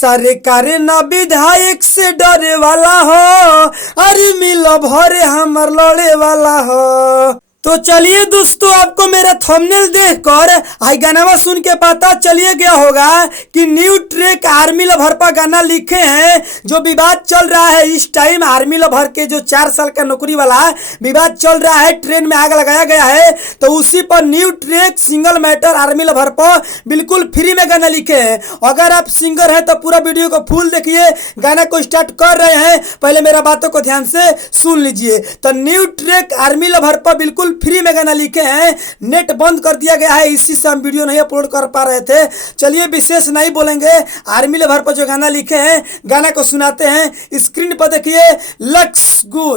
सरकार ना विधायक से डरे वाला हो, अरे मिल भरे हमर लड़े वाला हो। तो चलिए दोस्तों, आपको मेरा थंबनेल देखकर आई गाना सुन के पता चलिए गया होगा कि न्यू ट्रैक आर्मी लवर पर गाना लिखे हैं। जो विवाद चल रहा है इस टाइम, आर्मी लवर के जो 4 साल का नौकरी वाला विवाद चल रहा है, ट्रेन में आग लगाया गया है, तो उसी पर new track single matter army lover पर बिल्कुल फ्री में गाना लिखे हैं। अगर आप सिंगर हैं तो पूरा वीडियो को फुल देखिए। गाना को स्टार्ट कर रहे हैं, पहले मेरा बातों को ध्यान से सुन लीजिए। तो न्यू ट्रैक आर्मी लवर पर बिल्कुल फ्री में गाना लिखे हैं। नेट बंद कर दिया गया है, इसी से हम वीडियो नहीं अपलोड कर पा रहे थे। चलिए विशेष नहीं बोलेंगे, आर्मी लवर पर जो गाना लिखे हैं गाना को सुनाते हैं। स्क्रीन पर देखिए, लेट्स गो।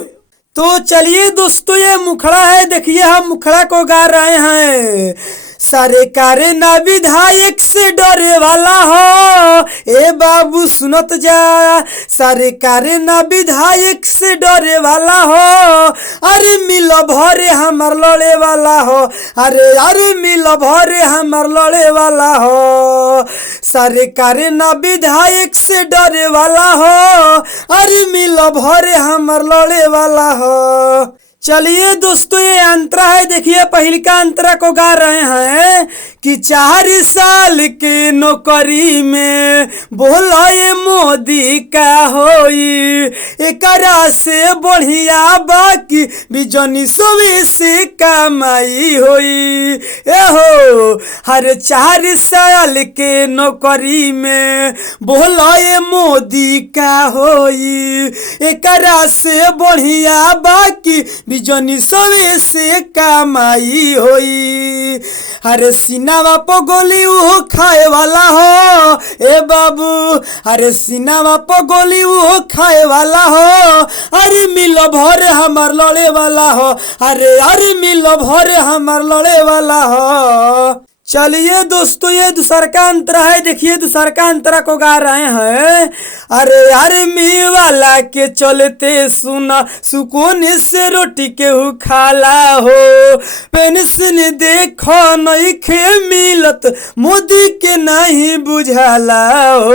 तो चलिए दोस्तों, ये मुखड़ा है, देखिए हम मुखड़ा को गा रहे हैं। सरकार ना विधायक से डरे वाला हो, ए बाबू सुनत जा। सरकार ना विधायक से डरे वाला हो, अरे मिल भरे हमर लड़े वाला हो, अरे मिल भरे हमर लड़े वाला हो। सरकार ना विधायक से डरे वाला हो, अरे मिल भरे हमर लड़े वाला हो। चलिए दोस्तों, ये अंतरा है, देखिए पहल का अंतरा को गा रहे हैं कि 4 साल के नौकरी में बोला ये मोदी का होई, एकरा से बढ़िया बाकी बिजनी सोवी से कमाई होई। एहो हर 4 साल के नौकरी में बोला ये मोदी का होई, एकरा से बढ़िया बाकी बिजनी सवे से कमाई होई। अरे सीनावा पर गोली वो खाए वाला हो, ए बाबू, अरे सीनावा पर गोली वो खाए वाला हो, अरे मिल भरे हमर लड़े वाला हो, अरे मिल भरे हमर लड़े वाला हो। चलिए दोस्तों, ये दूसरा का अंतरा है, देखिए दूसरा का अंतरा को गा रहे हैं। अरे आर्मी वाला के चलते सुना सुकून से रोटी केहू खाला हो, पेंशन देखो नहीं खे मिलत मोदी के नहीं बुझाला हो।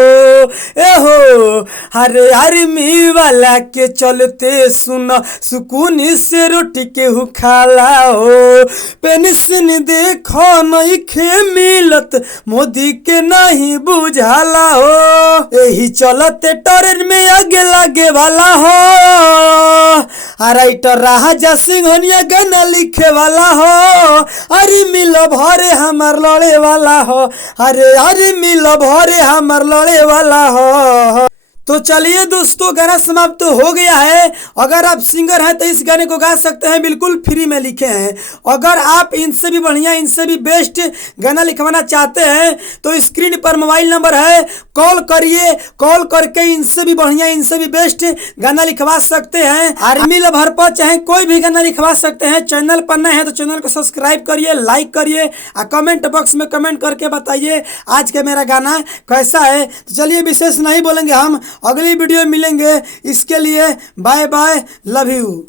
एहो अरे आर्मी वाला के चलते सुना सुकून से रोटी केहू खाला हो, पेंशन देखो नहीं मिलत मोदी के नहीं बुझाला हो। यही चलते ट्रेन में आगे लागे वाला हो, राइटर राजा सिंघनिया गाना लिखे वाला हो, अरे मिल भरे हमर लड़े वाला हो, अरे मिल भरे हमर लड़े वाला हो। तो चलिए दोस्तों, गाना समाप्त हो गया है। अगर आप सिंगर हैं तो इस गाने को गा सकते हैं, बिल्कुल फ्री में लिखे हैं। अगर आप इनसे भी बढ़िया, इनसे भी बेस्ट गाना लिखवाना चाहते हैं तो स्क्रीन पर मोबाइल नंबर है, कॉल करिए। कॉल करके इनसे भी बढ़िया, इनसे भी बेस्ट गाना लिखवा सकते हैं। आर्मी लवर पर चाहे कोई भी गाना लिखवा सकते हैं। चैनल पर नए हैं तो चैनल को सब्सक्राइब करिए, लाइक करिए और कमेंट बॉक्स में कमेंट करके बताइए आज का मेरा गाना कैसा है। तो चलिए विशेष नहीं बोलेंगे, हम अगली वीडियो मिलेंगे। इसके लिए बाय बाय, लव यू।